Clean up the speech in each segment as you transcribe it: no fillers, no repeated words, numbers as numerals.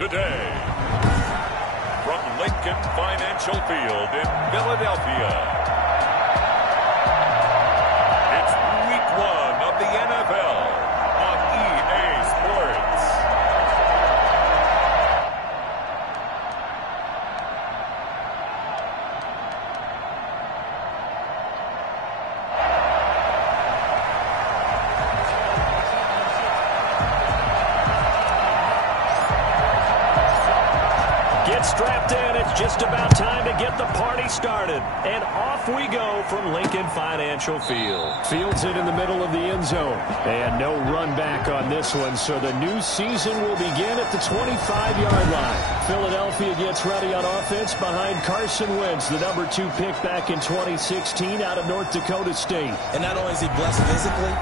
today. From Lincoln Financial Field in Philadelphia, it's Week 1 of the NFL on EA Sports. Strapped in, it's just about time to get the party started. And off we go from Lincoln Financial Field. Fields it in the middle of the end zone. And no run back on this one, so the new season will begin at the 25-yard line. Philadelphia gets ready on offense behind Carson Wentz, the number 2 pick back in 2016 out of North Dakota State. And not only is he blessed physically,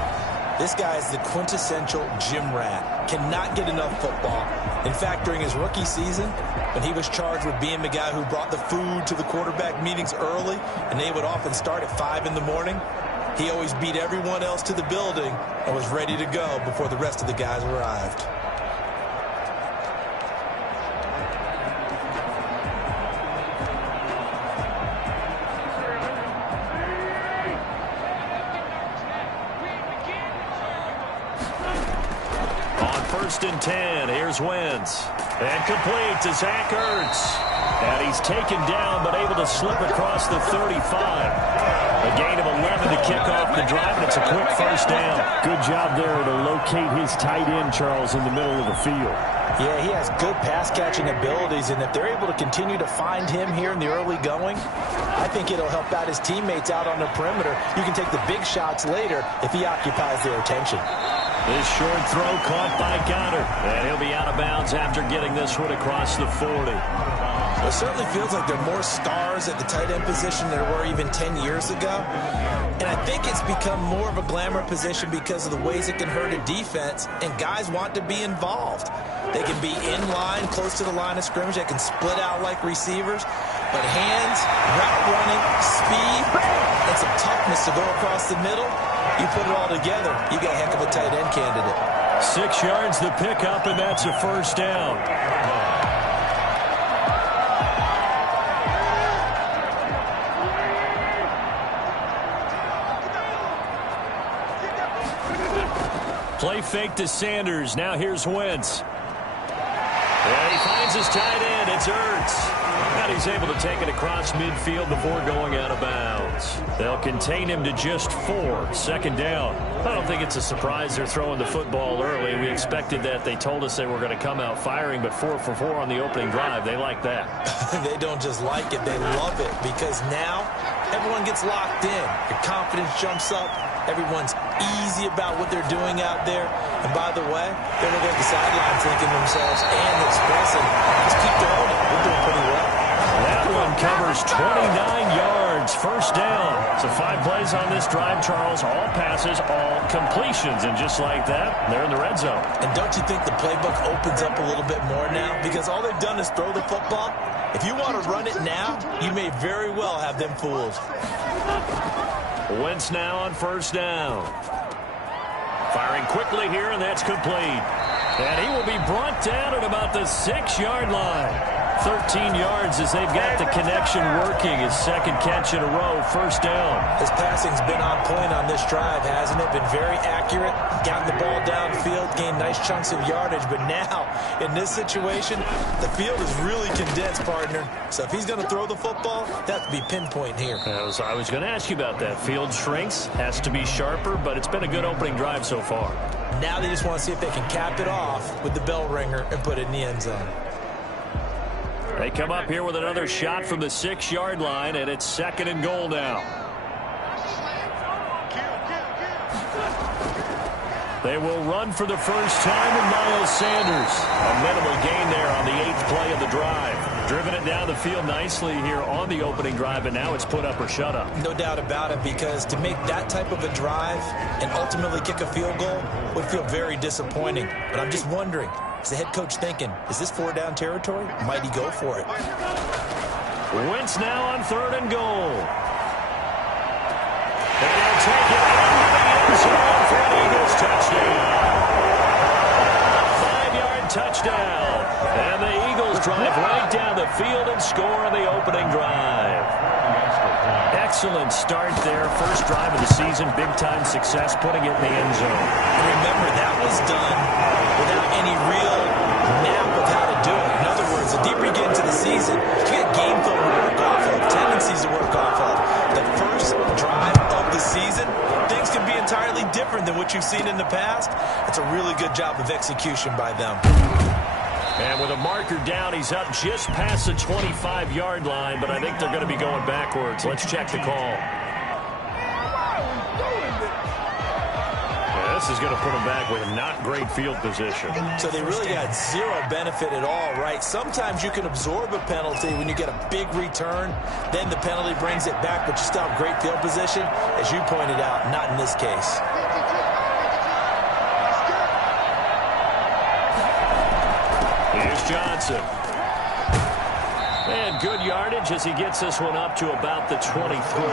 this guy is the quintessential gym rat. Cannot get enough football. In fact, during his rookie season, when he was charged with being the guy who brought the food to the quarterback meetings early, and they would often start at 5 in the morning, he always beat everyone else to the building and was ready to go before the rest of the guys arrived. First and 10, here's Wentz. And complete to Zach Ertz. And he's taken down, but able to slip across the 35. A gain of 11 to kick off the drive, and it's a quick first down. Good job there to locate his tight end, Charles, in the middle of the field. Yeah, he has good pass-catching abilities, and if they're able to continue to find him here in the early going, I think it'll help out his teammates out on the perimeter. You can take the big shots later if he occupies their attention. This short throw caught by Goddard. And he'll be out of bounds after getting this one across the 40. It certainly feels like there are more stars at the tight end position than there were even 10 years ago. And I think it's become more of a glamour position because of the ways it can hurt a defense, and guys want to be involved. They can be in line, close to the line of scrimmage. They can split out like receivers. But hands, route running, speed, and some toughness to go across the middle, you put it all together, you got a heck of a tight end candidate. 6 yards the pickup, and that's a first down. Play fake to Sanders. Now here's Wentz. And he finds his tight end. It's Ertz. And he's able to take it across midfield before going out of bounds. They'll contain him to just 4. Second down. I don't think it's a surprise they're throwing the football early. We expected that. They told us they were going to come out firing, but 4 for 4 on the opening drive. They like that. They don't just like it. They love it because now everyone gets locked in. Your confidence jumps up. Everyone's easy about what they're doing out there. And by the way, they're looking at the sideline thinking to themselves and expressing, just keep throwing it. We're doing pretty well. That one covers 29 yards. First down. So 5 plays on this drive, Charles. All passes, all completions. And just like that, they're in the red zone. And don't you think the playbook opens up a little bit more now? Because all they've done is throw the football. If you want to run it now, you may very well have them fooled. Wentz now on first down. Firing quickly here, and that's complete. And he will be brought down at about the 6-yard line. 13 yards as they've got the connection working. His second catch in a row, first down. His passing's been on point on this drive, hasn't it? Been very accurate, gotten the ball downfield, gained nice chunks of yardage. But now, in this situation, the field is really condensed, partner. So if he's going to throw the football, that has to be pinpoint here. I was going to ask you about that. Field shrinks, has to be sharper, but it's been a good opening drive so far. Now they just want to see if they can cap it off with the bell ringer and put it in the end zone. They come up here with another shot from the 6-yard line, and it's second and goal now. They will run for the first time with Miles Sanders. A minimal gain there on the 8th play of the drive. Driven it down the field nicely here on the opening drive, and now it's put up or shut up. No doubt about it, because to make that type of a drive and ultimately kick a field goal would feel very disappointing. But I'm just wondering, is the head coach thinking, is this 4-down territory? Might he go for it? Wentz now on 3rd and goal. And they'll take it into the end zone for an Eagles touchdown. 5-yard touchdown. And the down the field and score on the opening drive. Excellent start there. First drive of the season. Big-time success, putting it in the end zone. And remember, that was done without any real map of how to do it. In other words, the deeper you get into the season, you get game film to work off of, tendencies to work off of. The first drive of the season, things can be entirely different than what you've seen in the past. It's a really good job of execution by them. And with a marker down, he's up just past the 25-yard line, but I think they're going to be going backwards. Let's check the call. Yeah, this is going to put him back with not great field position. So they really got zero benefit at all, right? Sometimes you can absorb a penalty when you get a big return, then the penalty brings it back, but you still have great field position. As you pointed out, not in this case. Here's Johnson. And good yardage as he gets this one up to about the 23.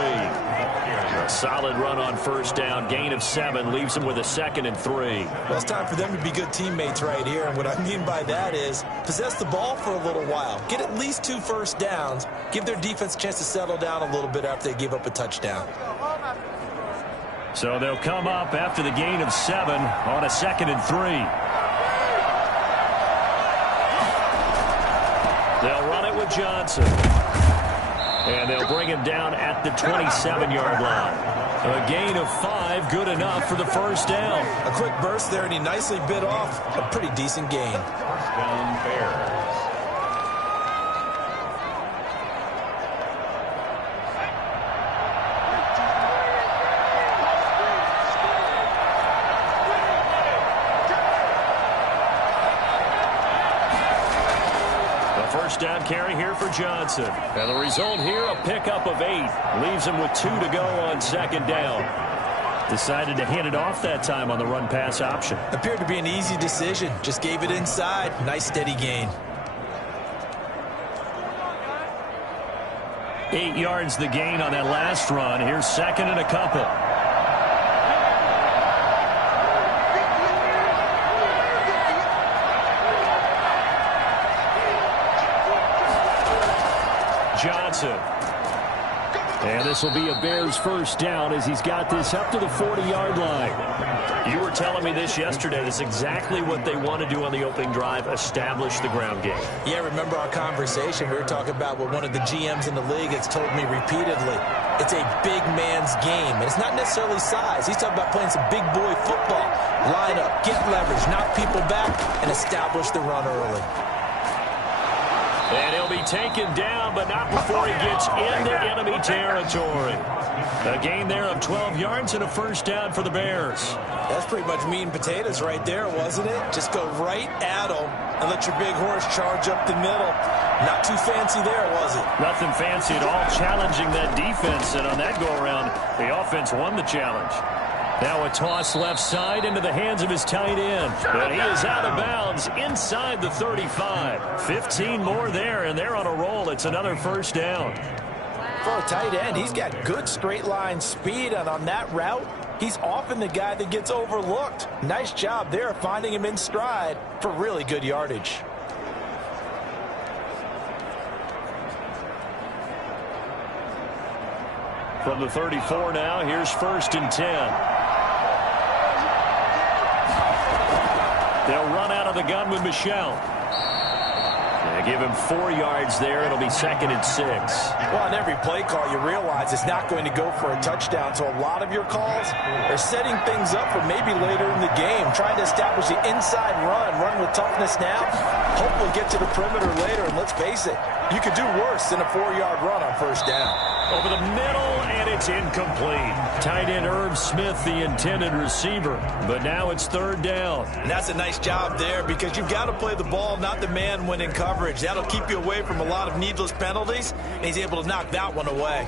A solid run on first down. Gain of 7 leaves him with a 2nd and 3. Well, it's time for them to be good teammates right here. And what I mean by that is possess the ball for a little while. Get at least 2 first downs. Give their defense a chance to settle down a little bit after they give up a touchdown. So they'll come up after the gain of 7 on a 2nd and 3. They'll run it with Johnson. And they'll bring him down at the 27-yard line. A gain of 5, good enough for the first down. A quick burst there, and he nicely bit off a pretty decent gain. First down, Bears. First down carry here for Johnson. And the result here, a pickup of 8. Leaves him with 2 to go on 2nd down. Decided to hand it off that time on the run-pass option. Appeared to be an easy decision. Just gave it inside. Nice steady gain. 8 yards the gain on that last run. Here's 2nd and a couple. Johnson. And this will be a Bears first down as he's got this up to the 40-yard line. You were telling me this yesterday. That's exactly what they want to do on the opening drive, establish the ground game. Yeah, remember our conversation? We were talking about what one of the GMs in the league has told me repeatedly. It's a big man's game, and it's not necessarily size. He's talking about playing some big boy football. Line up, get leverage, knock people back, and establish the run early. And he'll be taken down, but not before he gets into enemy territory. A gain there of 12 yards and a first down for the Bears. That's pretty much meat and potatoes right there, wasn't it? Just go right at them and let your big horse charge up the middle. Not too fancy there, was it? Nothing fancy at all, challenging that defense. And on that go-around, the offense won the challenge. Now a toss left side into the hands of his tight end. And he is out of bounds inside the 35. 15 more there, and they're on a roll. It's another first down. For a tight end, he's got good straight line speed, and on that route, he's often the guy that gets overlooked. Nice job there finding him in stride for really good yardage. From the 34 now, here's 1st and 10. They'll run out of the gun with Michel. They give him 4 yards there. It'll be 2nd and 6. Well, on every play call, you realize it's not going to go for a touchdown. So a lot of your calls are setting things up for maybe later in the game, trying to establish the inside run with toughness now, hopefully get to the perimeter later. And let's face it, you could do worse than a 4-yard run on first down. Over the middle, and it's incomplete. Tight end Irv Smith, the intended receiver. But now it's 3rd down. And that's a nice job there because you've got to play the ball, not the man when in coverage. That'll keep you away from a lot of needless penalties, and he's able to knock that one away.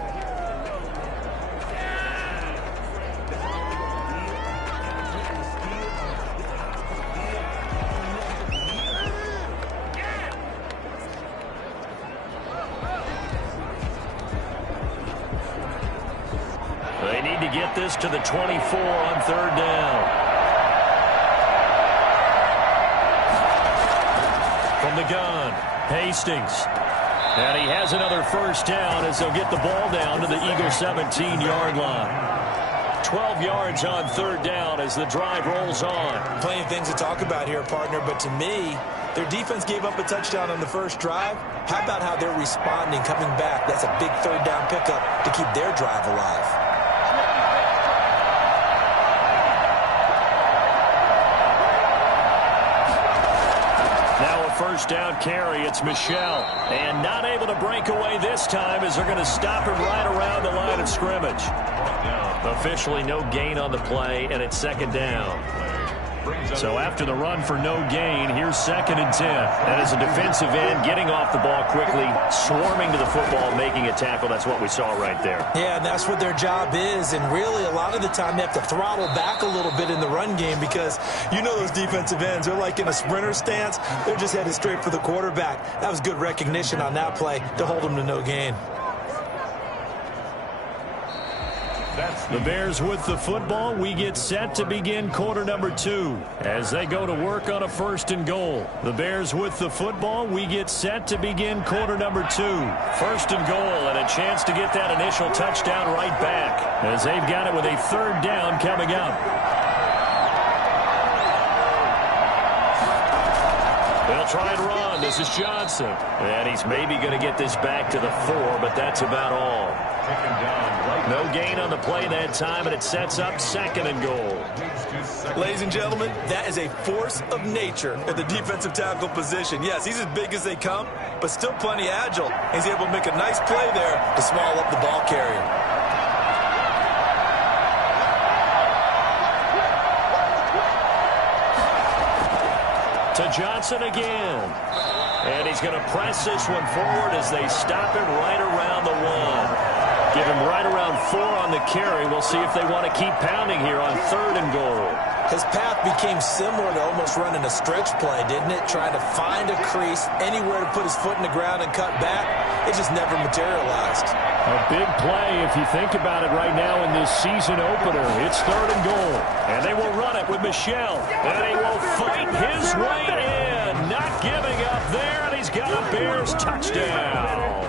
They need to get this to the 24 on 3rd down. From the gun, Hastings. And he has another first down as they'll get the ball down to the Eagles' 17-yard line. 12 yards on third down as the drive rolls on. Plenty of things to talk about here, partner, but to me, their defense gave up a touchdown on the first drive. How about how they're responding, coming back? That's a big third down pickup to keep their drive alive. First down carry, it's Michel. And not able to break away this time as they're going to stop him right around the line of scrimmage. Officially no gain on the play, and it's second down. So after the run for no gain, here's 2nd and 10. And as a defensive end, getting off the ball quickly, swarming to the football, making a tackle. That's what we saw right there. Yeah, and that's what their job is. And really, a lot of the time, they have to throttle back a little bit in the run game because you know those defensive ends, they're like in a sprinter stance. They're just headed straight for the quarterback. That was good recognition on that play to hold them to no gain. The Bears with the football. We get set to begin quarter number 2 as they go to work on a 1st and goal. The Bears with the football. We get set to begin quarter number 2. 1st and goal and a chance to get that initial touchdown right back as they've got it with a 3rd down coming up. They'll try and run. This is Johnson. And he's maybe going to get this back to the 4, but that's about all. No gain on the play that time, and it sets up 2nd and goal. Ladies and gentlemen, that is a force of nature at the defensive tackle position. Yes, he's as big as they come, but still plenty agile. He's able to make a nice play there to small up the ball carrier. To Johnson again. And he's going to press this one forward as they stop him right around the 1. Give him right around 4 on the carry. We'll see if they want to keep pounding here on 3rd and goal. His path became similar to almost running a stretch play, didn't it? Trying to find a crease, anywhere to put his foot in the ground and cut back. It just never materialized. A big play if you think about it right now in this season opener. It's 3rd and goal. And they will run it with Michel. And he will fight his way in. Not giving up there, and he's got a Bears touchdown.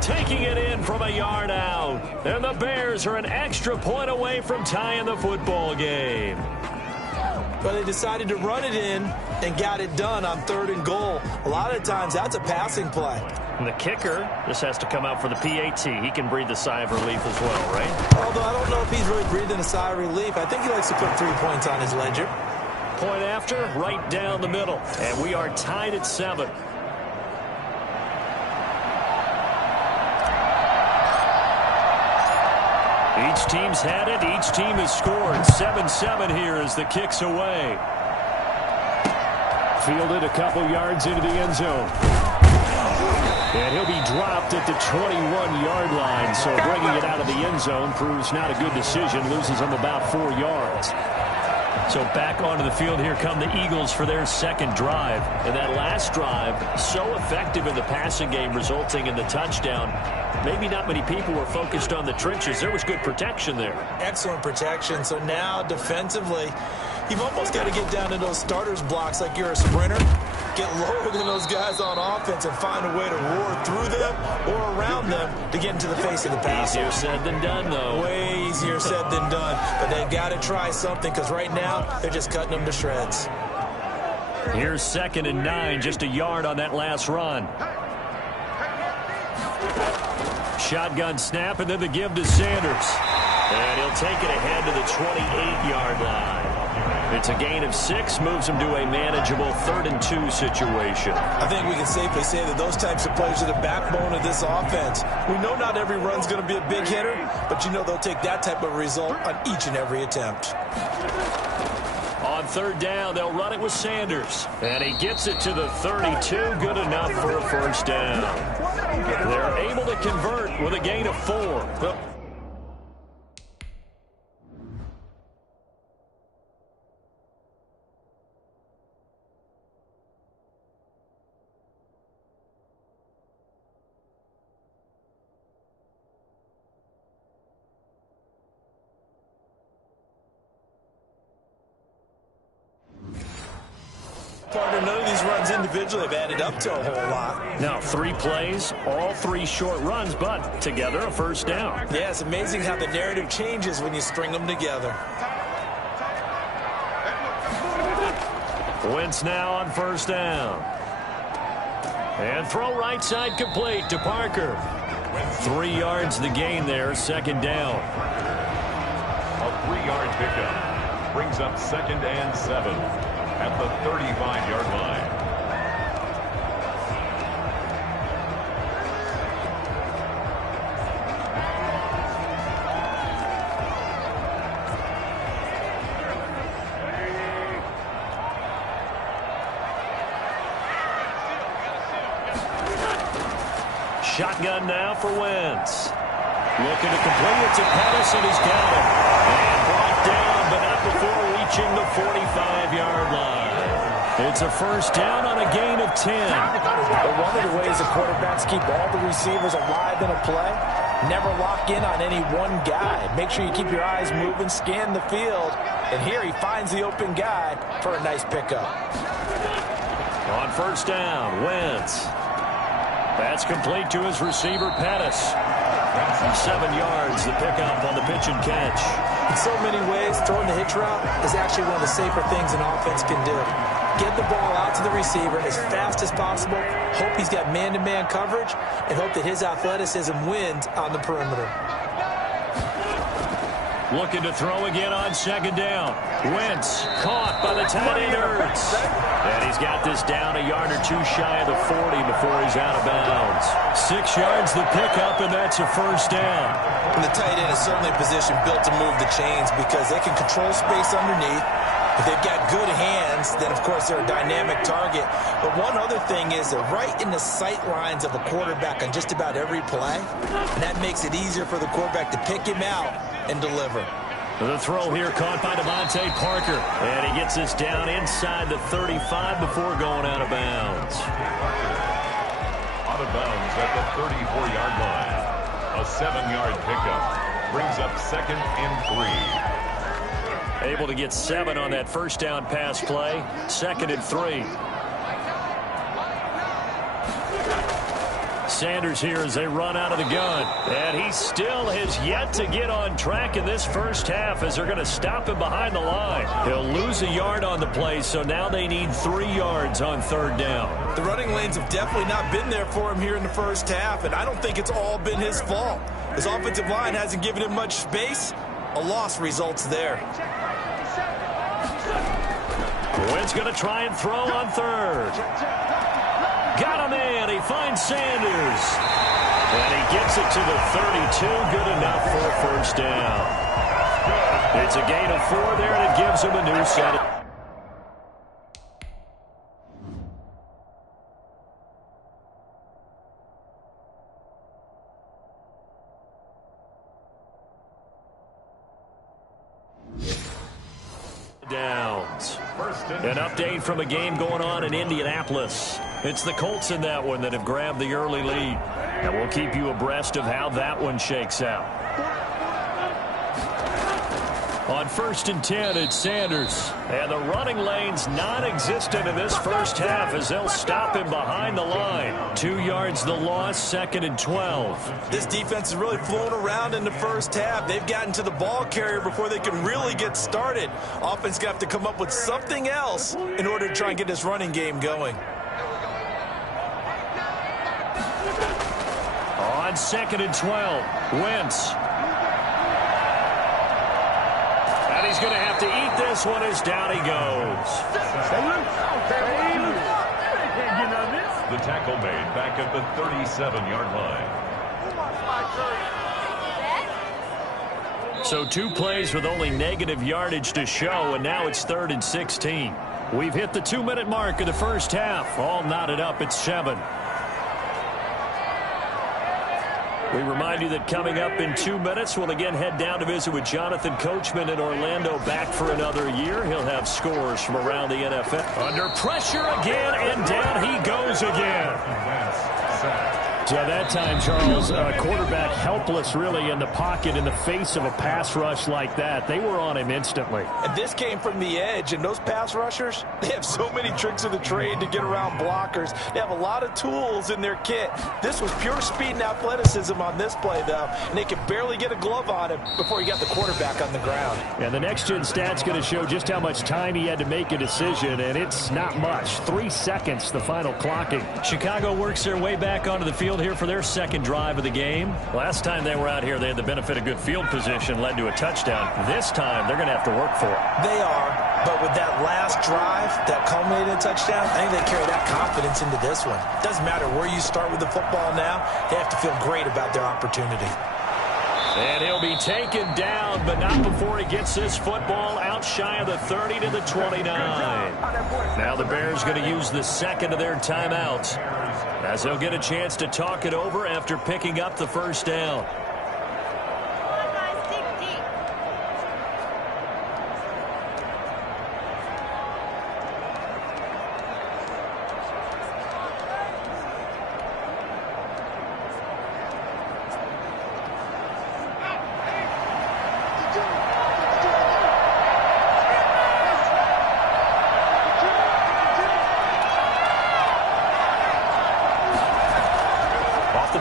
Taking it in from a yard out. And the Bears are an extra point away from tying the football game. But they decided to run it in and got it done on 3rd and goal. A lot of times, that's a passing play. And the kicker just has to come out for the PAT. He can breathe a sigh of relief as well, right? Although I don't know if he's really breathing a sigh of relief. I think he likes to put 3 points on his ledger. Point after, right down the middle. And we are tied at 7. Each team's had it. Each team has scored. 7-7 here as the kick's away. Fielded a couple yards into the end zone. And he'll be dropped at the 21-yard line. So bringing it out of the end zone proves not a good decision. Loses him about 4 yards. So back onto the field, here come the Eagles for their 2nd drive. And that last drive, so effective in the passing game, resulting in the touchdown. Maybe not many people were focused on the trenches. There was good protection there. Excellent protection. So now, defensively, you've almost got to get down to those starters blocks like you're a sprinter. Get lower than those guys on offense and find a way to roar through them or around them to get into the face of the passer. Easier said than done, though. Way easier said than done. But they've got to try something because right now they're just cutting them to shreds. Here's 2nd and 9, just a yard on that last run. Shotgun snap and then the give to Sanders. And he'll take it ahead to the 28-yard line. It's a gain of 6, moves him to a manageable 3rd and 2 situation. I think we can safely say that those types of plays are the backbone of this offense. We know not every run's going to be a big hitter, but you know they'll take that type of result on each and every attempt. On 3rd down, they'll run it with Sanders. And he gets it to the 32, good enough for a 1st down. They're able to convert with a gain of 4. none of these runs individually have added up to a whole lot. Now, 3 plays, all 3 short runs, but together a first down. Yeah, it's amazing how the narrative changes when you string them together. Wentz now on first down. And throw right side complete to Parker. 3 yards the gain there, second down. A 3-yard pickup brings up 2nd and 7 at the 35-yard line. Shotgun now for Wentz. Looking to complete it to Pettis, and he's got it. And brought down, but not before reaching the 45-yard line. It's a first down on a gain of 10. But one of the ways the quarterbacks keep all the receivers alive in a play, never lock in on any one guy. Make sure you keep your eyes moving, scan the field. And here he finds the open guy for a nice pickup. On first down, Wentz. That's complete to his receiver, Pettis. 7 yards, the pickup on the pitch and catch. In so many ways, throwing the hitch route is actually one of the safer things an offense can do. Get the ball out to the receiver as fast as possible, hope he's got man-to-man coverage, and hope that his athleticism wins on the perimeter. Looking to throw again on second down. Wentz caught by the tight end Ertz. And he's got this down a yard or 2 shy of the 40 before he's out of bounds. 6 yards the pickup, and that's a first down. And the tight end is certainly a position built to move the chains because they can control space underneath. If they've got good hands, then, of course, they're a dynamic target. But one other thing is they're right in the sight lines of a quarterback on just about every play. And that makes it easier for the quarterback to pick him out and deliver. The throw here caught by Devontae Parker. And he gets this down inside the 35 before going out of bounds. Out of bounds at the 34-yard line. A 7-yard pickup brings up 2nd and 3. Able to get 7 on that first down pass play. 2nd and 3. Sanders here as they run out of the gun. And he still has yet to get on track in this first half as they're going to stop him behind the line. He'll lose a yard on the play, so now they need 3 yards on third down. The running lanes have definitely not been there for him here in the first half, and I don't think it's all been his fault. His offensive line hasn't given him much space. A loss results there. Wentz going to try and throw on third. Got him in. He finds Sanders. And he gets it to the 32. Good enough for a first down. It's a gain of 4 there, and it gives him a new set. Downs. An update from a game going on in Indianapolis. It's the Colts in that one that have grabbed the early lead. And we'll keep you abreast of how that one shakes out. On 1st and 10, it's Sanders. And the running lane's non-existent in this first half as they'll stop him behind the line. 2 yards the loss, 2nd and 12. This defense is really flown around in the first half. They've gotten to the ball carrier before they can really get started. Offense got to come up with something else in order to try and get this running game going. On 2nd and 12, Wentz. And he's going to have to eat this one as down he goes. The tackle made back at the 37-yard line. So 2 plays with only negative yardage to show, and now it's 3rd and 16. We've hit the 2-minute mark of the first half. All knotted up at 7. We remind you that coming up in 2 minutes, we'll again head down to visit with Jonathan Coachman in Orlando, back for another year. He'll have scores from around the NFL. Under pressure again, and down he goes again. So that time, Charles, quarterback helpless really in the pocket in the face of a pass rush like that. They were on him instantly. And this came from the edge, and those pass rushers, they have so many tricks of the trade to get around blockers. They have a lot of tools in their kit. This was pure speed and athleticism on this play, though, and they could barely get a glove on him before he got the quarterback on the ground. And the next-gen stat's going to show just how much time he had to make a decision, and it's not much. 3 seconds, the final clocking. Chicago works their way back onto the field here for their second drive of the game. Last time they were out here, they had the benefit of good field position, led to a touchdown. This time, they're going to have to work for it. They are, but with that last drive, that culminated in a touchdown, I think they carry that confidence into this one. It doesn't matter where you start with the football now. They have to feel great about their opportunity. And he'll be taken down, but not before he gets this football out shy of the 30 to the 29. Now the Bears going to use the second of their timeouts, as they'll get a chance to talk it over after picking up the first down.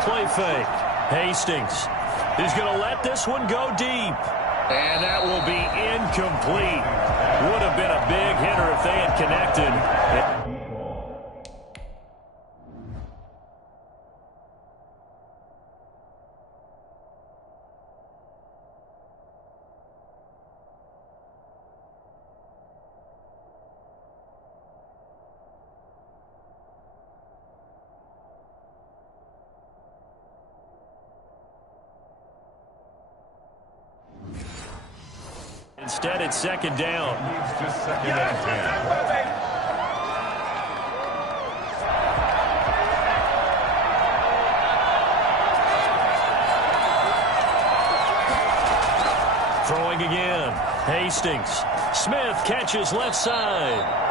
Play fake. Hastings is going to let this one go deep. And that will be incomplete. Would have been a big hitter if they had connected. Instead, it's second down. It's just second and 10. Throwing again. Hastings. Smith catches left side.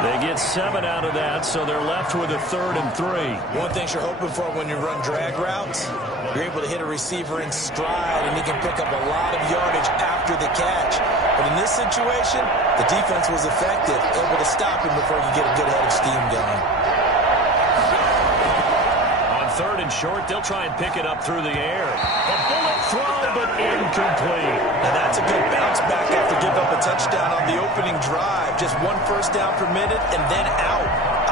They get 7 out of that, so they're left with a 3rd and 3. One thing you're hoping for when you run drag routes, you're able to hit a receiver in stride, and he can pick up a lot of yardage after the catch. But in this situation, the defense was effective, able to stop him before you get a good head of steam going. On 3rd and short, they'll try and pick it up through the air. A bullet throw, but incomplete. Now that's a good bounce back after giving up a touchdown on the opening drive. Just 1 first down permitted and then out.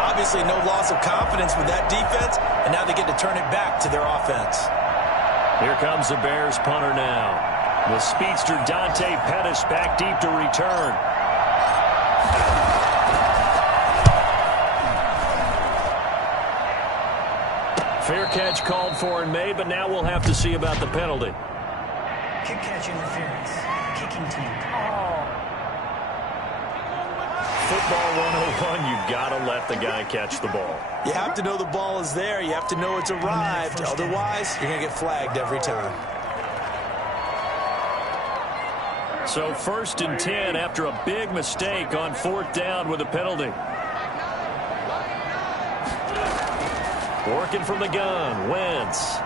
Obviously no loss of confidence with that defense, and now they get to turn it back to their offense. Here comes the Bears punter now. The speedster Dante Pettis back deep to return. Fair catch called for and made, but now we'll have to see about the penalty. Kick catch interference. Kicking team. Football 101, you've got to let the guy catch the ball. You have to know the ball is there. You have to know it's arrived. Otherwise, you're going to get flagged every time. So 1st and 10 after a big mistake on 4th down with a penalty. Working from the gun, Wentz.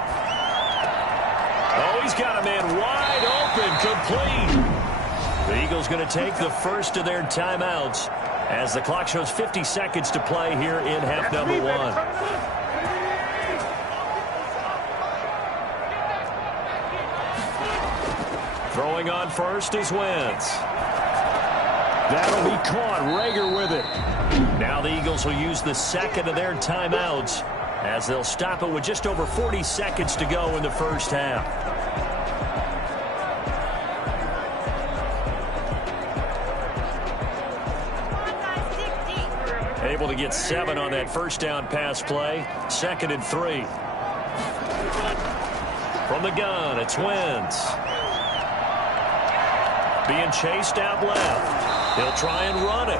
Oh, he's got a man wide open, complete. The Eagles going to take the first of their timeouts as the clock shows 50 seconds to play here in half number 1. Throwing on first is Wentz. That'll be caught. Rager with it. Now the Eagles will use the second of their timeouts as they'll stop it with just over 40 seconds to go in the first half. Able to get 7 on that first down pass play. 2nd and 3. From the gun, it's Wentz. Being chased out left. He'll try and run it.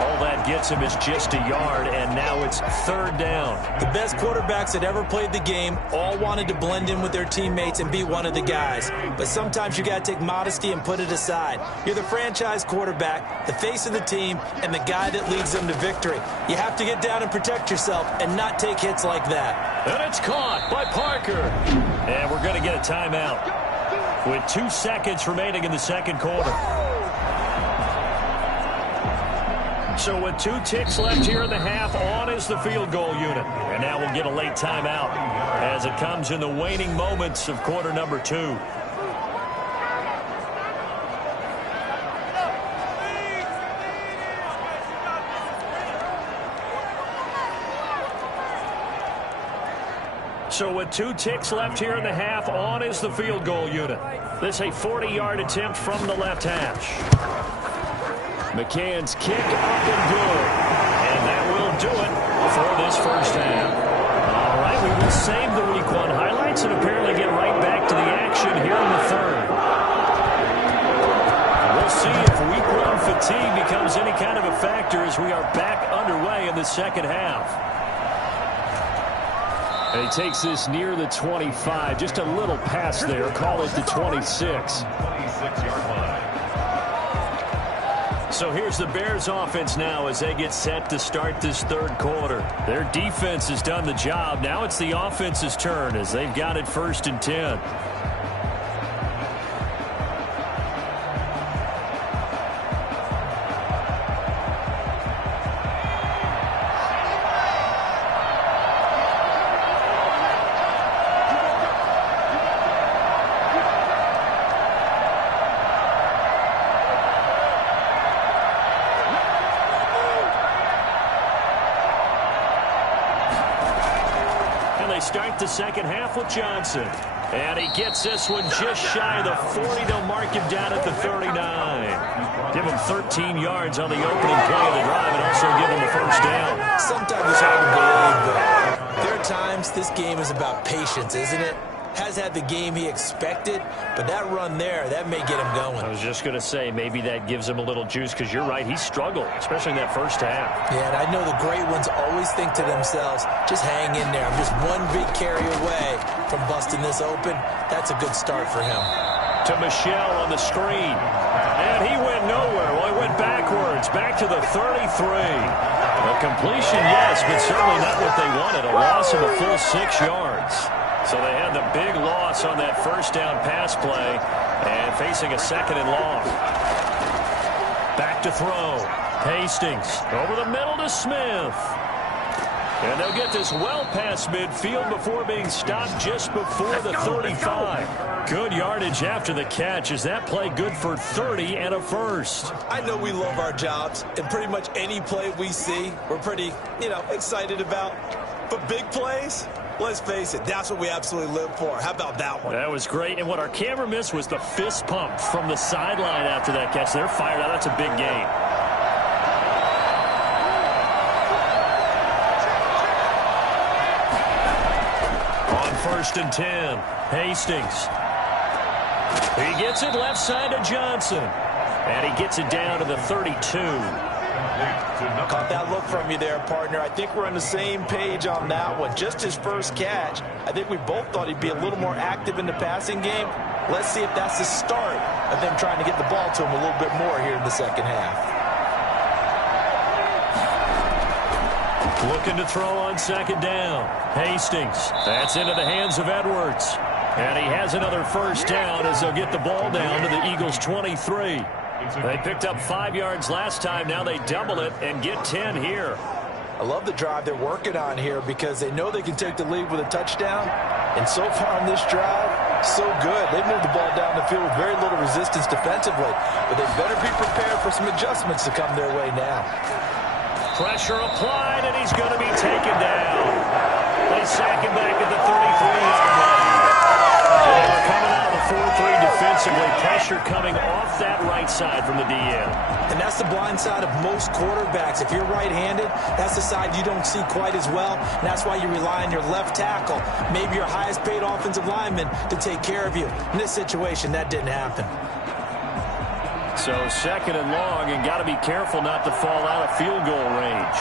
All that gets him is just a yard, and now it's third down. The best quarterbacks that ever played the game all wanted to blend in with their teammates and be one of the guys. But sometimes you got to take modesty and put it aside. You're the franchise quarterback, the face of the team, and the guy that leads them to victory. You have to get down and protect yourself and not take hits like that. And it's caught by Parker. And we're going to get a timeout with 2 seconds remaining in the second quarter. So with 2 ticks left here in the half, on is the field goal unit. And now we'll get a late timeout as it comes in the waning moments of quarter number 2. So with 2 ticks left here in the half, on is the field goal unit. This a 40-yard attempt from the left hash. McCann's kick up and good. And that will do it for this first half. All right, we will save the Week 1 highlights and apparently get right back to the action here in the third. We'll see if Week 1 fatigue becomes any kind of a factor as we are back underway in the second half. And he takes this near the 25. Just a little pass there. Call it the 26. 26-yard line. So here's the Bears offense now as they get set to start this third quarter. Their defense has done the job. Now it's the offense's turn as they've got it 1st and 10. Start the second half with Johnson. And he gets this one just shy of the 40. They'll mark him down at the 39. Give him 13 yards on the opening play of the drive and also give him the first down. Sometimes it's hard to believe, but there are times this game is about patience, isn't it? Has had the game he expected, but that run there, that may get him going. I was just going to say, maybe that gives him a little juice because you're right, he struggled, especially in that first half. Yeah, and I know the great ones always think to themselves, just hang in there. I'm just one big carry away from busting this open. That's a good start for him. To Michel on the screen. And he went nowhere. Well, he went backwards, back to the 33. A completion, yes, but certainly not what they wanted. A loss of a full 6 yards. So they had the big loss on that first down pass play and facing a 2nd and long. Back to throw. Hastings over the middle to Smith. And they'll get this well past midfield before being stopped just before the 35. Good yardage after the catch. Is that play good for 30 and a first? I know we love our jobs, and pretty much any play we see, we're pretty, excited about. But big plays, let's face it, that's what we absolutely live for. How about that one? That was great. And what our camera missed was the fist pump from the sideline after that catch. They're fired out. That's a big gain. On 1st and 10, Hastings. He gets it left side to Johnson. And he gets it down to the 32. Caught that look from you there, partner. I think we're on the same page on that one. Just his first catch. I think we both thought he'd be a little more active in the passing game. Let's see if that's the start of them trying to get the ball to him a little bit more here in the second half. Looking to throw on 2nd down. Hastings. That's into the hands of Edwards. And he has another first down as they'll get the ball down to the Eagles' 23. They picked up 5 yards last time. Now they double it and get 10 here. I love the drive they're working on here because they know they can take the lead with a touchdown. And so far on this drive, so good. They've moved the ball down the field with very little resistance defensively. But they better be prepared for some adjustments to come their way now. Pressure applied, and he's going to be taken down. They sack him back at the 33-yard line. They're coming out of the 4-3 defensively. Pressure coming off that right side from the DN. And that's the blind side of most quarterbacks. If you're right-handed, that's the side you don't see quite as well. And that's why you rely on your left tackle, maybe your highest-paid offensive lineman, to take care of you. In this situation, that didn't happen. So second and long, and got to be careful not to fall out of field goal range.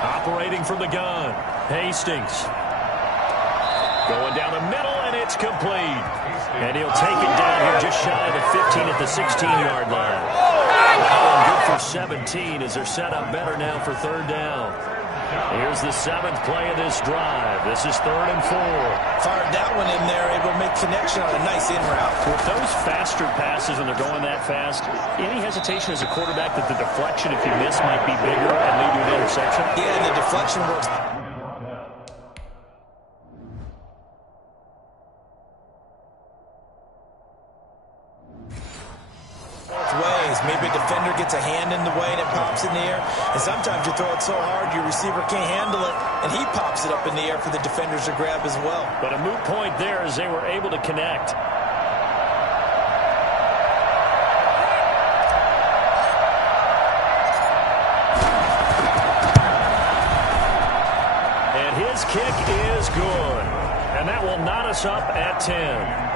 Operating from the gun, Hastings. Going down the middle, and it's complete. And he'll take it down here just shy of the 15 at the 16-yard line. Good for 17 as they're set up better now for third down. Here's the 7th play of this drive. This is 3rd and 4. Fired that one in there, able to make connection on a nice in route. With those faster passes when they're going that fast, any hesitation as a quarterback that the deflection, if you miss, might be bigger and lead to an interception? Yeah, the deflection works. Ways. Maybe a defender gets a hand in the way and it pops in the air. And sometimes you throw it so hard your receiver can't handle it, and he pops it up in the air for the defenders to grab as well. But a moot point there as they were able to connect. And his kick is good. And that will knot us up at 10.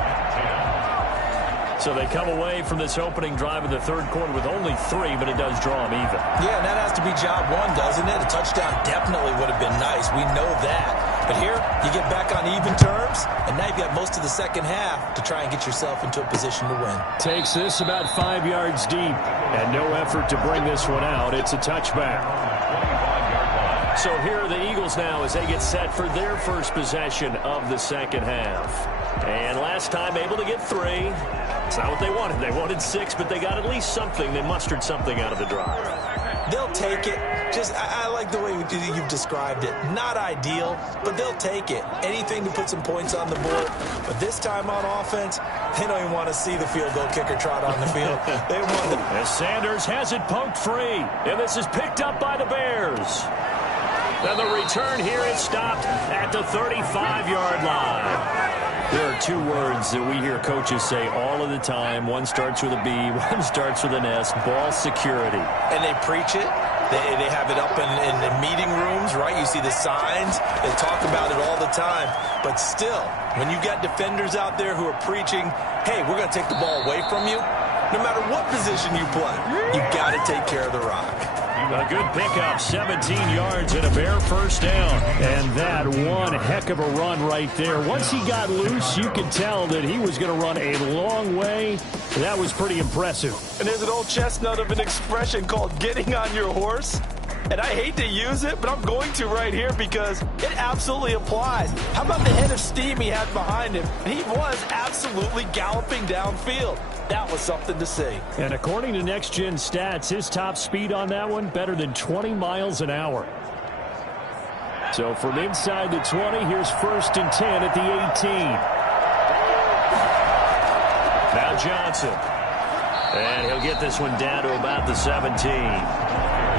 So they come away from this opening drive in the third quarter with only 3, but it does draw them even. Yeah, and that has to be job one, doesn't it? A touchdown definitely would have been nice. We know that. But here, you get back on even terms, and now you've got most of the second half to try and get yourself into a position to win. Takes this about 5 yards deep, and no effort to bring this one out. It's a touchback. So here are the Eagles now as they get set for their first possession of the second half. And last time able to get 3. It's not what they wanted. They wanted 6, but they got at least something. They mustered something out of the drive. They'll take it. I like the way you've described it. Not ideal, but they'll take it. Anything to put some points on the board. But this time on offense, they don't even want to see the field goal kicker trot on the field. They want the... As Sanders has it poked free, and this is picked up by the Bears. And the return here is stopped at the 35-yard line. There are 2 words that we hear coaches say all of the time. One starts with a B, one starts with an S, ball security. And they preach it. They have it up in meeting rooms, right? You see the signs. They talk about it all the time. But still, when you got defenders out there who are preaching, hey, we're going to take the ball away from you, no matter what position you play, you got to take care of the rock. A good pickup, 17 yards and a Bear first down. And that one heck of a run right there. Once he got loose, you could tell that he was going to run a long way. That was pretty impressive. And there's an old chestnut of an expression called getting on your horse. And I hate to use it, but I'm going to right here because it absolutely applies. How about the head of steam he had behind him? He was absolutely galloping downfield. That was something to see. And according to Next Gen Stats, his top speed on that one, better than 20 miles an hour. So from inside the 20, here's 1st and 10 at the 18. Now Johnson. And he'll get this one down to about the 17.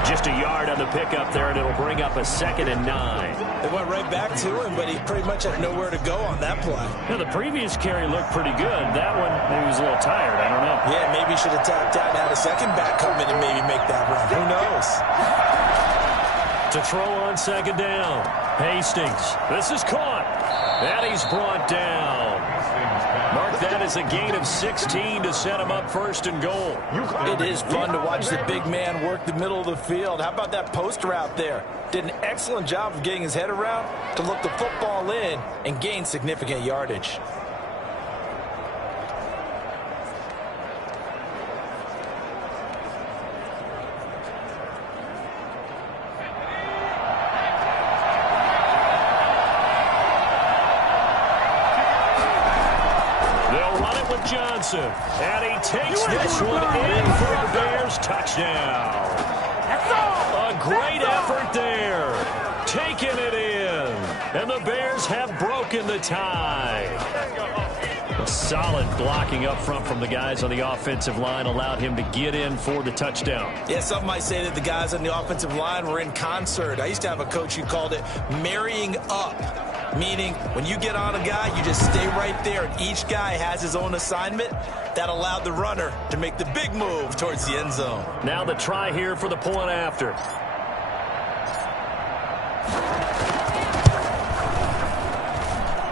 Just a yard on the pickup there, and it'll bring up a 2nd and 9. They went right back to him, but he pretty much had nowhere to go on that play. Now, the previous carry looked pretty good. That one, maybe he was a little tired. I don't know. Yeah, maybe he should have tapped out and had a second back come in and maybe make that run. Who knows? To throw on 2nd down. Hastings. This is caught. And he's brought down. Mark that as a gain of 16 to set him up 1st and goal. It is fun to watch the big man work the middle of the field. How about that post route there? Did an excellent job of getting his head around to look the football in and gain significant yardage. Johnson, and he takes this one in for a Bears touchdown. A great effort there, taking it in, and the Bears have broken the tie. A solid blocking up front from the guys on the offensive line allowed him to get in for the touchdown. Yeah, some might say that the guys on the offensive line were in concert. I used to have a coach who called it marrying up. Meaning, when you get on a guy, you just stay right there, and each guy has his own assignment. That allowed the runner to make the big move towards the end zone. Now the try here for the point after.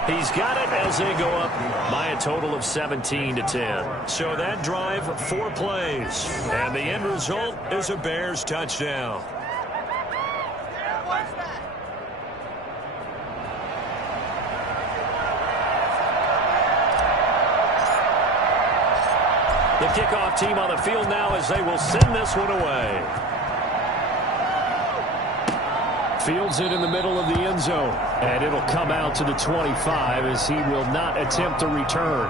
He's got it as they go up by a total of 17-10. So that drive, 4 plays. And the end result is a Bears touchdown. The kickoff team on the field now as they will send this one away. Fields it in the middle of the end zone. And it'll come out to the 25 as he will not attempt to return.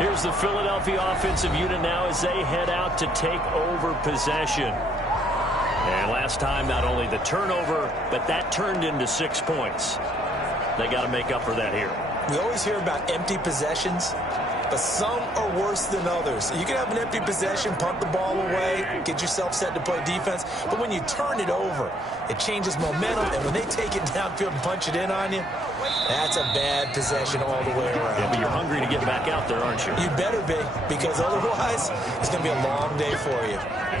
Here's the Philadelphia offensive unit now as they head out to take over possession. And last time, not only the turnover, but that turned into 6 points. They got to make up for that here. We always hear about empty possessions, but some are worse than others. You can have an empty possession, punt the ball away, get yourself set to play defense, but when you turn it over, it changes momentum, and when they take it downfield and punch it in on you, that's a bad possession all the way around. Yeah, but you're hungry to get back out there, aren't you? You better be, because otherwise, it's going to be a long day for you.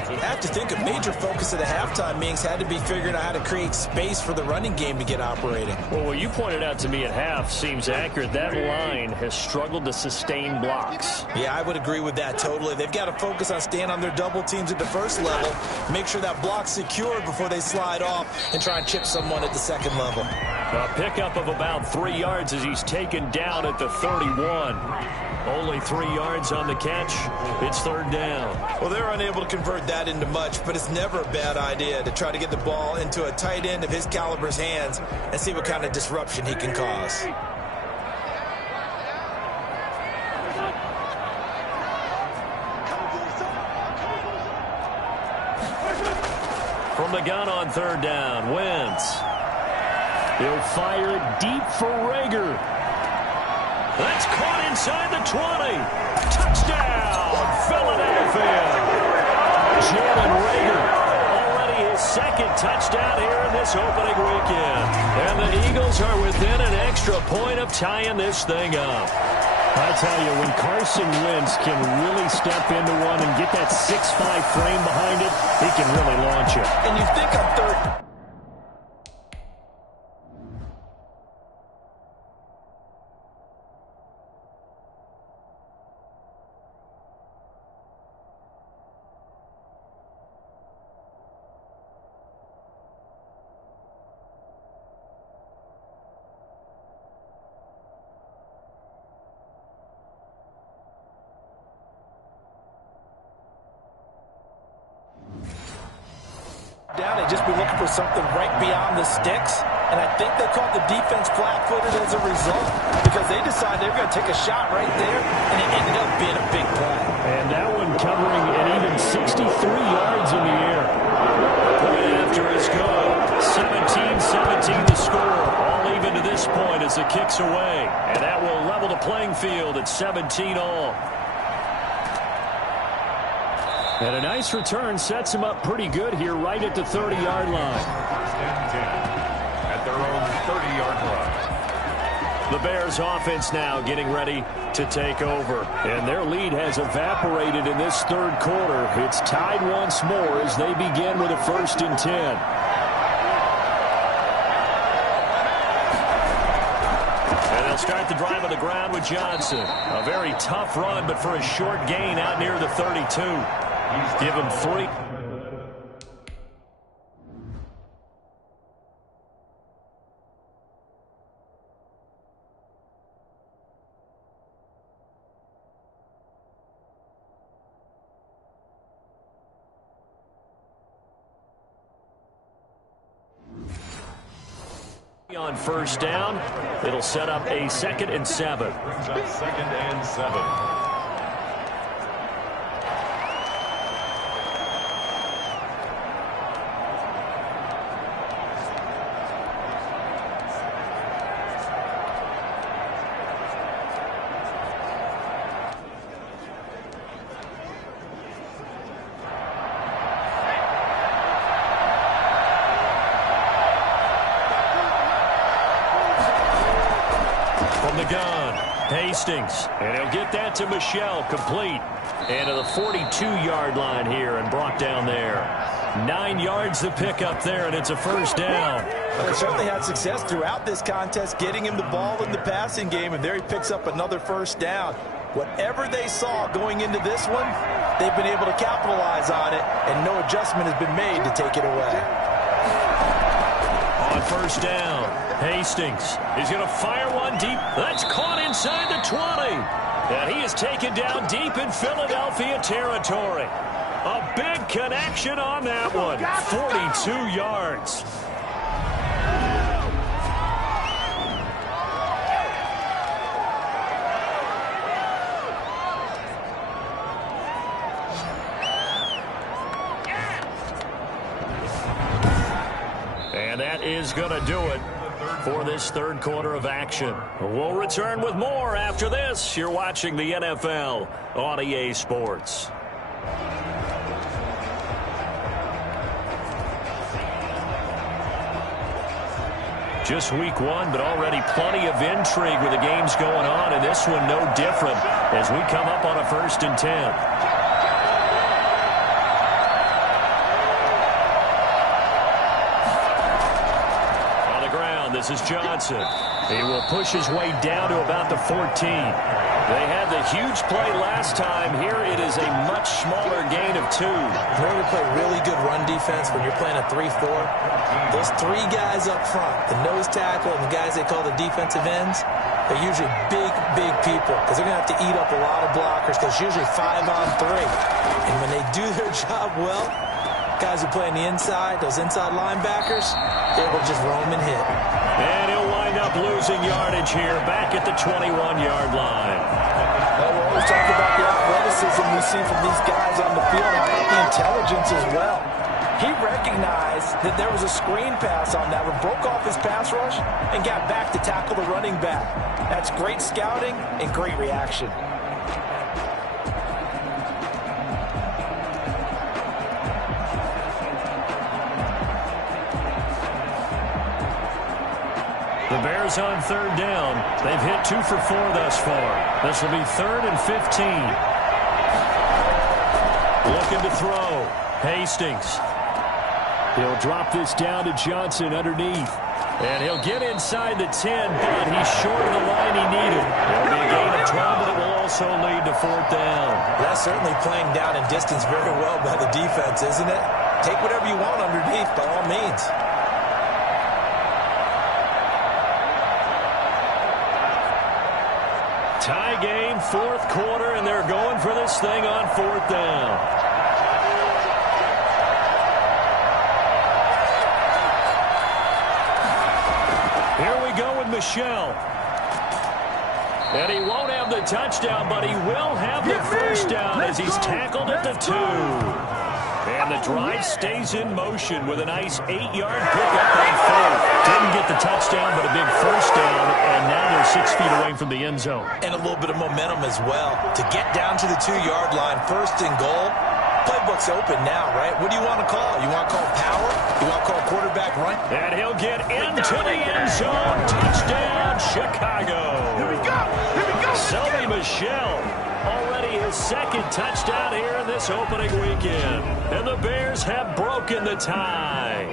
I have to think a major focus of the halftime meetings had to be figuring out how to create space for the running game to get operating. Well, what you pointed out to me at half seems accurate. That line has struggled to sustain blocks. Yeah, I would agree with that totally. They've got to focus on staying on their double teams at the first level, make sure that block's secured before they slide off and try and chip someone at the second level. A pickup of about 3 yards as he's taken down at the 31. Only 3 yards on the catch. It's third down. Well, they're unable to convert that into much, but it's never a bad idea to try to get the ball into a tight end of his caliber's hands and see what kind of disruption he can cause. From the gun on third down, Wentz. He'll fire it deep for Reagor. That's caught inside the 20. Touchdown, Philadelphia. Jalen Reagor, already his second touchdown here in this opening weekend. And the Eagles are within an extra point of tying this thing up. I tell you, when Carson Wentz can really step into one and get that 6'5" frame behind it, he can really launch it. And you think on third... down and just be looking for something right beyond the sticks. And I think they caught the defense flat-footed as a result because they decided they were going to take a shot right there, and it ended up being a big play. And that one covering an even 63 yards in the air. Point after is good. 17-17 the score. All even to this point as the kick's away. And that will level the playing field at 17 all. And a nice return sets him up pretty good here right at the 30-yard line. First and 10 at their own 30-yard line. The Bears offense now getting ready to take over. And their lead has evaporated in this third quarter. It's tied once more as they begin with a 1st and 10. And they'll start the drive on the ground with Johnson. A very tough run, but for a short gain out near the 32. Give him 3. On first down, it'll set up a 2nd and 7. Brings up 2nd and 7. Hastings, and he'll get that to Michel, complete. And to the 42-yard line here and brought down there. 9 yards to pick up there, and it's a first down. They certainly had success throughout this contest getting him the ball in the passing game, and there he picks up another first down. Whatever they saw going into this one, they've been able to capitalize on it, and no adjustment has been made to take it away. On first down, Hastings is going to fire one deep. That's caught inside the 20. And he is taken down deep in Philadelphia territory. A big connection on that one. 42 yards. And that is going to do it for this third quarter of action. We'll return with more after this. You're watching the NFL on EA Sports. Just week one, but already plenty of intrigue with the games going on, and this one no different as we come up on a 1st and 10. This is Johnson. He will push his way down to about the 14. They had the huge play last time. Here it is a much smaller gain of 2. In order to play really good run defense when you're playing a 3-4, those 3 guys up front, the nose tackle and the guys they call the defensive ends, they're usually big people because they're going to have to eat up a lot of blockers because usually 5 on 3. And when they do their job well, guys who play on the inside, those inside linebackers, they will just roam and hit. And he'll wind up losing yardage here back at the 21-yard line. Well, we're always talking about the athleticism we see from these guys on the field. How about the intelligence as well? He recognized that there was a screen pass on that one, broke off his pass rush, and got back to tackle the running back. That's great scouting and great reaction. The Bears on 3rd down. They've hit 2 for 4 thus far. This will be 3rd and 15. Looking to throw. Hastings. He'll drop this down to Johnson underneath. And he'll get inside the 10, but he's short of the line he needed. It'll be a gain of 12, but it will also lead to 4th down. That's certainly playing down in distance very well by the defense, isn't it? Take whatever you want underneath, by all means. Tie game, 4th quarter, and they're going for this thing on 4th down. Here we go with Michel. And he won't have the touchdown, but he will have the first down as he's tackled at the 2. And the drive stays in motion with a nice 8-yard pickup on 4th. Didn't get the touchdown, but a big first down, and now they're 6 feet away from the end zone. And a little bit of momentum as well. To get down to the 2-yard line, 1st and goal, playbook's open now, right? What do you want to call? You want to call power? You want to call quarterback run? And he'll get into the end zone. Touchdown, Chicago. Here we go. Here we go. Sony Michel. Already his 2nd touchdown here in this opening weekend. And the Bears have broken the tie.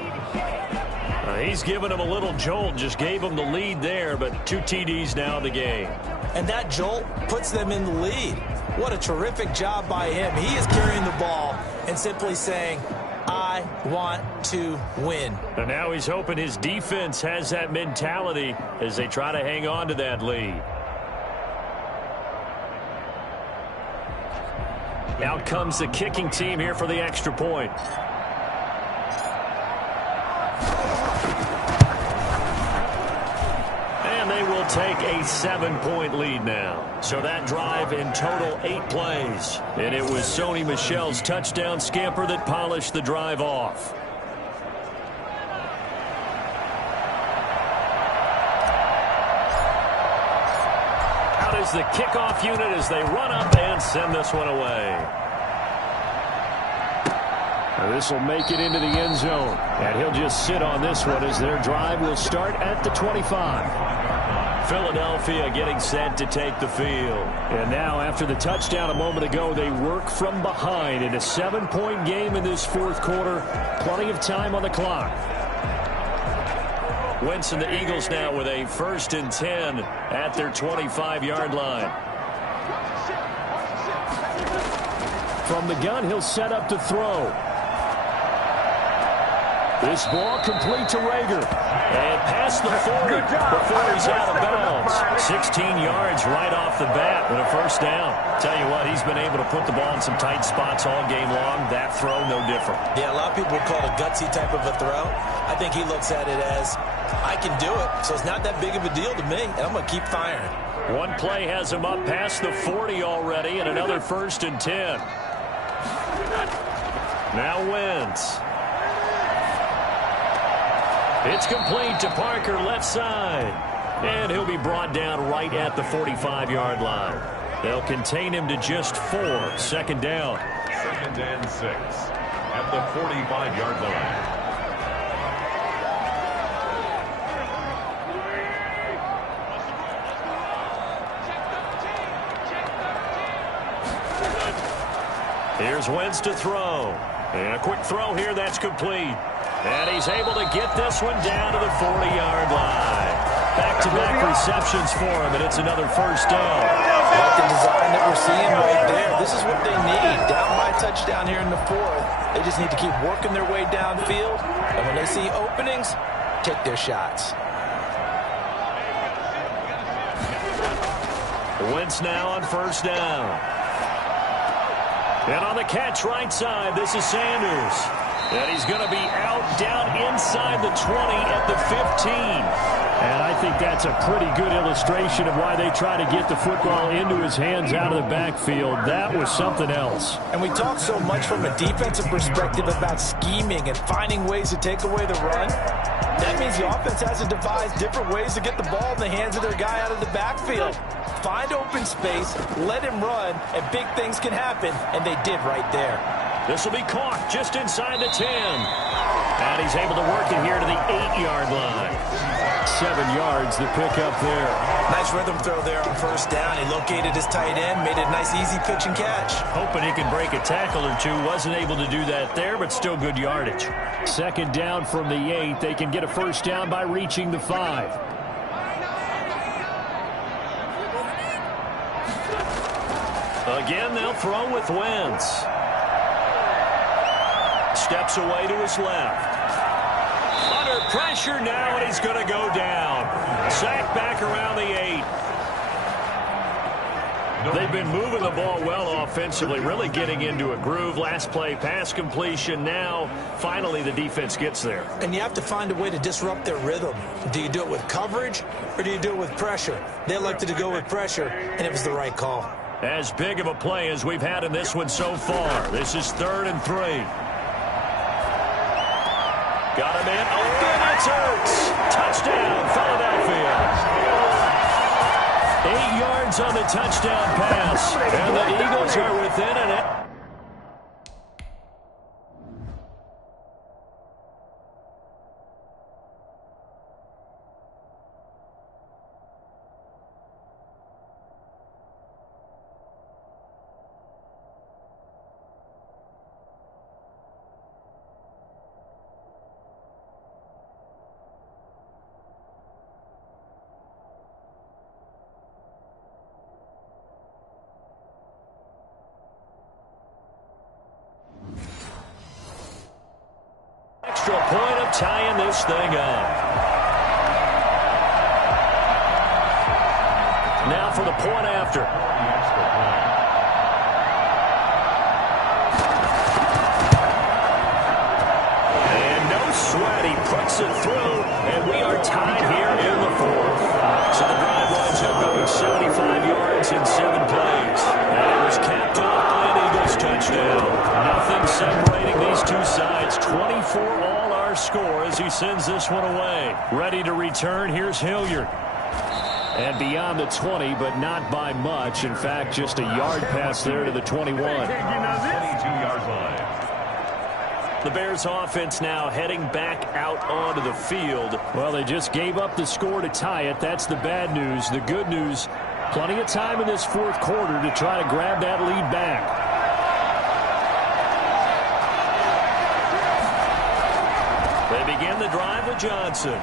He's given him a little jolt, just gave him the lead there, but 2 TDs now in the game. And that jolt puts them in the lead. What a terrific job by him. He is carrying the ball and simply saying, I want to win. And now he's hoping his defense has that mentality as they try to hang on to that lead. Out comes the kicking team here for the extra point. And they will take a 7-point lead now. So that drive in total 8 plays. And it was Sony Michel's touchdown scamper that polished the drive off. Out is the kickoff unit as they run up and send this one away. This will make it into the end zone. And he'll just sit on this one as their drive will start at the 25. Philadelphia getting set to take the field. And now, after the touchdown a moment ago, they work from behind in a 7-point game in this fourth quarter. Plenty of time on the clock. Wentz and the Eagles now with a 1st and 10 at their 25-yard line. From the gun, he'll set up to throw. This ball complete to Rager. And past the 40 before he's out of bounds. 16 yards right off the bat with a first down. Tell you what, he's been able to put the ball in some tight spots all game long. That throw, no different. Yeah, a lot of people would call it a gutsy type of a throw. I think he looks at it as, I can do it, so it's not that big of a deal to me, and I'm going to keep firing. One play has him up past the 40 already, and another 1st and 10. Now Wentz. It's complete to Parker, left side. And he'll be brought down right at the 45-yard line. They'll contain him to just 4. 2nd down. 2nd and 6 at the 45-yard line. Here's Wentz to throw. And a quick throw here, that's complete. And he's able to get this one down to the 40-yard line. Back-to-back receptions for him, and it's another first down. Like the design that we're seeing right there. This is what they need. Down by a touchdown here in the 4th. They just need to keep working their way downfield. And when they see openings, take their shots. Wentz now on first down. And on the catch right side, this is Sanders. And he's going to be out down inside the 20 at the 15. And I think that's a pretty good illustration of why they try to get the football into his hands out of the backfield. That was something else. And we talk so much from a defensive perspective about scheming and finding ways to take away the run. That means the offense has to devise different ways to get the ball in the hands of their guy out of the backfield. Find open space, let him run, and big things can happen, and they did right there. This will be caught just inside the 10. And he's able to work it here to the 8-yard line. 7 yards to pick up there. Nice rhythm throw there on first down. He located his tight end, made it a nice easy pitch and catch. Hoping he can break a tackle or two. Wasn't able to do that there, but still good yardage. 2nd down from the 8. They can get a first down by reaching the 5. Again, they'll throw with Wentz. Steps away to his left. Under pressure now, and he's going to go down. Sacked back around the 8. They've been moving the ball well offensively, really getting into a groove. Last play, pass completion. Now, finally, the defense gets there. And you have to find a way to disrupt their rhythm. Do you do it with coverage, or do you do it with pressure? They elected to go with pressure, and it was the right call. As big of a play as we've had in this one so far. This is 3rd and 3. Got him in. Open. It's Ertz. Touchdown, Philadelphia. 8 yards on the touchdown pass. And the Eagles are within it. Extra point of tying this thing up. Now for the point after. And no sweat. He puts it through, and we are tied here in the 4th. So the drive winds up going 75 yards in 7 plays. And it was capped off by an Eagles touchdown. Nothing separating these two sides. 24 all our score as he sends this one away. Ready to return. Here's Hilliard. And beyond the 20, but not by much. In fact, just a yard pass there to the 21. 22-yard line. The Bears offense now heading back out onto the field. Well, they just gave up the score to tie it. That's the bad news. The good news, plenty of time in this fourth quarter to try to grab that lead back. They begin the drive with Johnson.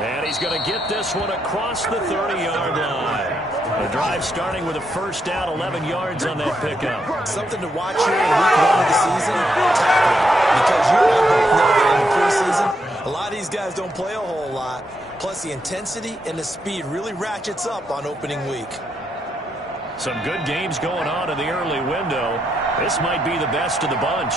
And he's going to get this one across the 30-yard line. The drive starting with a first down, 11 yards on that pickup. Something to watch here in week 1 of the season, tackling. Because you and I both know that in the preseason, a lot of these guys don't play a whole lot. Plus, the intensity and the speed really ratchets up on opening week. Some good games going on in the early window. This might be the best of the bunch.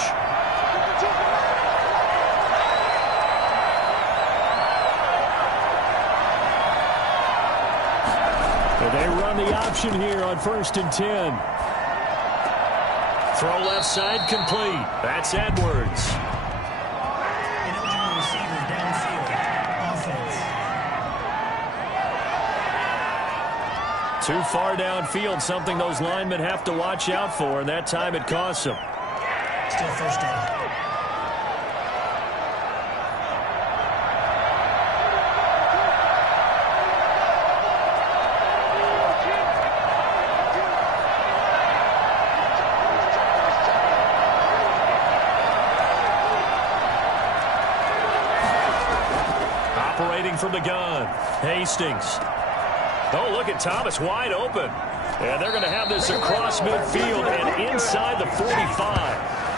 They run the option here on 1st and 10. Throw left side complete. That's Edwards. Ineligible receiver downfield. Offense. Too far downfield, something those linemen have to watch out for, and that time it costs them. Still first down. From the gun, Hastings. Oh, look at Thomas, wide open. And they're going to have this across midfield and inside the 45.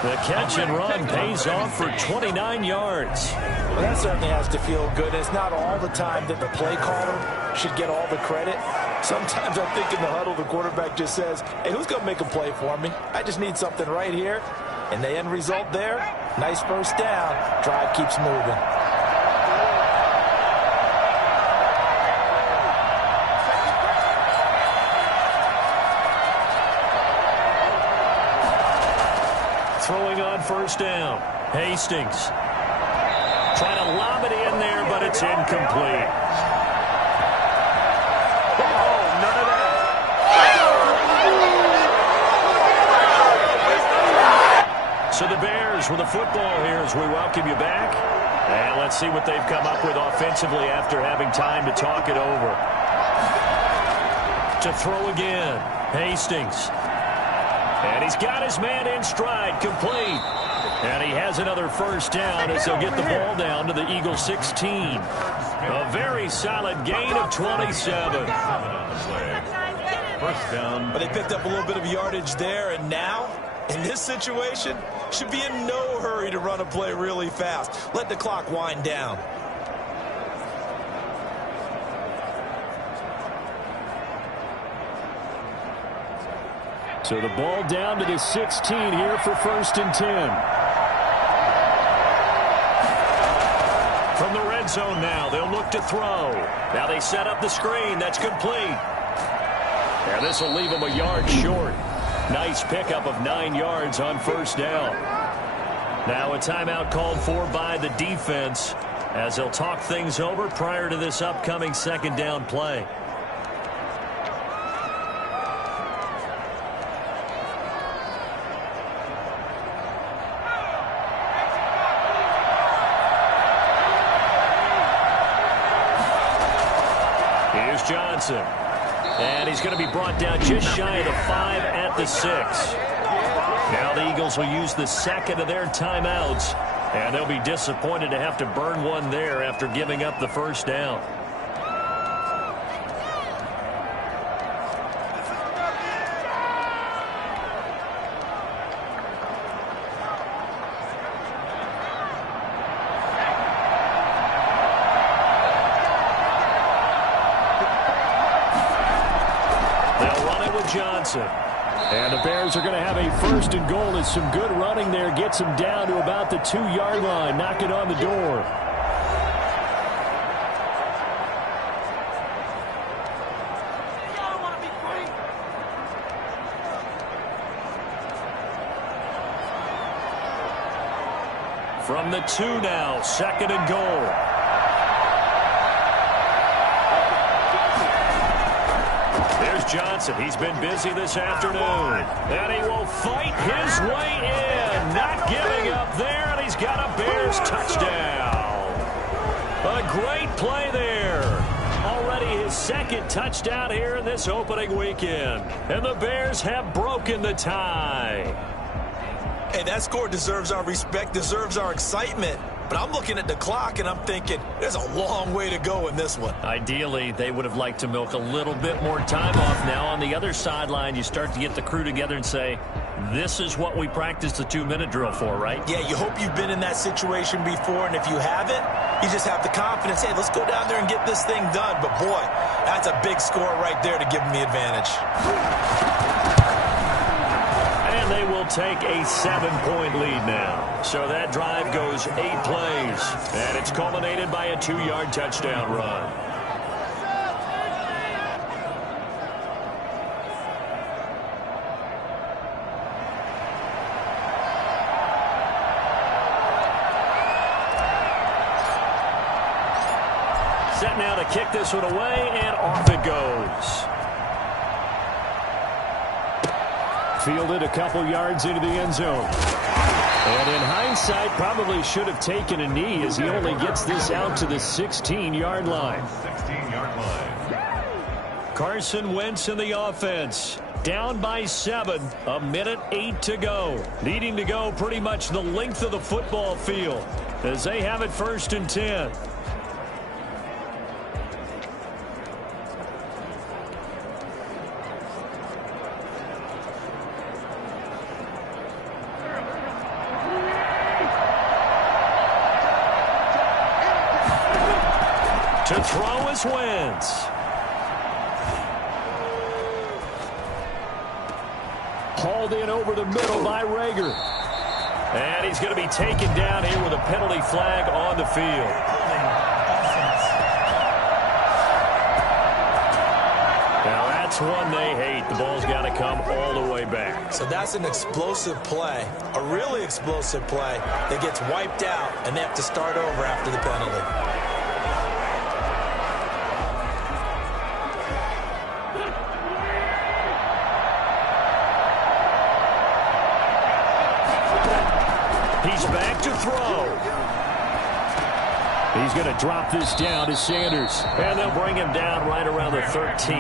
The catch and run pays off for 29 yards. Well, that certainly has to feel good. It's not all the time that the play caller should get all the credit. Sometimes I think in the huddle, the quarterback just says, hey, who's going to make a play for me? I just need something right here. And the end result there, nice first down. Drive keeps moving. Throwing on first down. Hastings. Trying to lob it in there, but it's incomplete. Oh, none of that. So the Bears with the football here as we welcome you back. And let's see what they've come up with offensively after having time to talk it over. To throw again. Hastings. And he's got his man in stride, complete. And he has another first down as they'll get the ball down to the Eagles 16. A very solid gain of 27. First down. But they picked up a little bit of yardage there, and now, in this situation, should be in no hurry to run a play really fast. Let the clock wind down. So the ball down to the 16 here for 1st and 10. From the red zone now, they'll look to throw. Now they set up the screen. That's complete. And this will leave them a yard short. Nice pickup of 9 yards on first down. Now a timeout called for by the defense as they'll talk things over prior to this upcoming second down play. Here's Johnson. And he's going to be brought down just shy of the 5 at the 6. Now the Eagles will use the second of their timeouts. And they'll be disappointed to have to burn one there after giving up the first down. Johnson. And the Bears are going to have a 1st and goal as some good running there gets them down to about the 2-yard line, knocking on the door. From the 2 now, 2nd and goal. There's Johnson. He's been busy this afternoon. And he will fight his way in. Not giving up there, and he's got a Bears touchdown. A great play there. Already his second touchdown here in this opening weekend. And the Bears have broken the tie. Hey, that score deserves our respect, deserves our excitement. But I'm looking at the clock, and I'm thinking there's a long way to go in this one. Ideally, they would have liked to milk a little bit more time off. Now, on the other sideline, you start to get the crew together and say, this is what we practiced the 2-minute drill for, right? Yeah, you hope you've been in that situation before, and if you haven't, you just have the confidence, hey, let's go down there and get this thing done. But, boy, that's a big score right there to give them the advantage. And they will take a 7-point lead now. So that drive goes 8 plays, and it's culminated by a 2-yard touchdown run. Set now to kick this one away, and off it goes. Fielded a couple yards into the end zone. And in hindsight, probably should have taken a knee as he only gets this out to the 16-yard line. 16-yard line. Carson Wentz in the offense. Down by 7. 1:08 to go. Needing to go pretty much the length of the football field as they have it 1st and 10. To throw is Wentz. Hauled in over the middle by Reagor. And he's going to be taken down here with a penalty flag on the field. Now that's one they hate. The ball's got to come all the way back. So that's an explosive play, a really explosive play that gets wiped out, and they have to start over after the penalty. He's back to throw. He's going to drop this down to Sanders. And they'll bring him down right around the 13.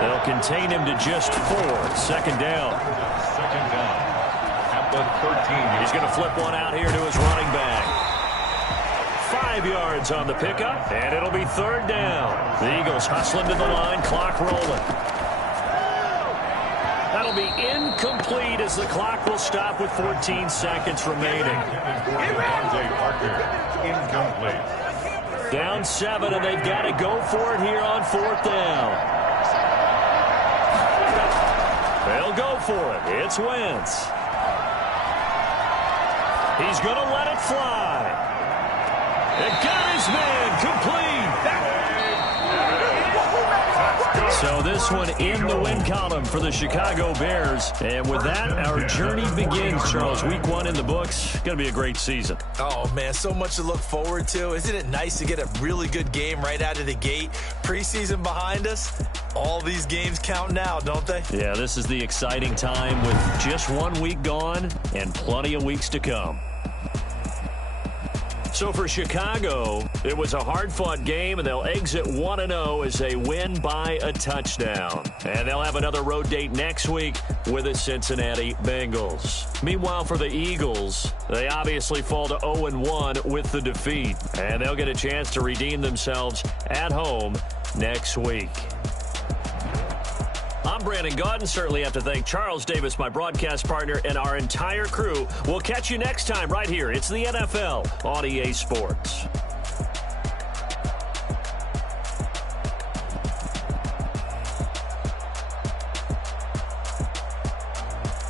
They'll contain him to just 4. 2nd down. 2nd down. At the 13. He's going to flip one out here to his running back. 5 yards on the pickup, and it'll be 3rd down. The Eagles hustling to the line, clock rolling. That'll be incomplete as the clock will stop with 14 seconds remaining. Parker, incomplete. Down 7, and they've got to go for it here on 4th down. They'll go for it. It's Wentz. He's going to let it fly. It got his man complete. So this one in the win column for the Chicago Bears. And with that, our journey begins, Charles. Week 1 in the books. Going to be a great season. Oh, man, so much to look forward to. Isn't it nice to get a really good game right out of the gate? Preseason behind us. All these games count now, don't they? Yeah, this is the exciting time with just 1 week gone and plenty of weeks to come. So for Chicago, it was a hard-fought game, and they'll exit 1-0 as they win by a touchdown. And they'll have another road date next week with the Cincinnati Bengals. Meanwhile, for the Eagles, they obviously fall to 0-1 with the defeat, and they'll get a chance to redeem themselves at home next week. I'm Brandon Gaudin. Certainly have to thank Charles Davis, my broadcast partner, and our entire crew. We'll catch you next time right here. It's the NFL on EA Sports.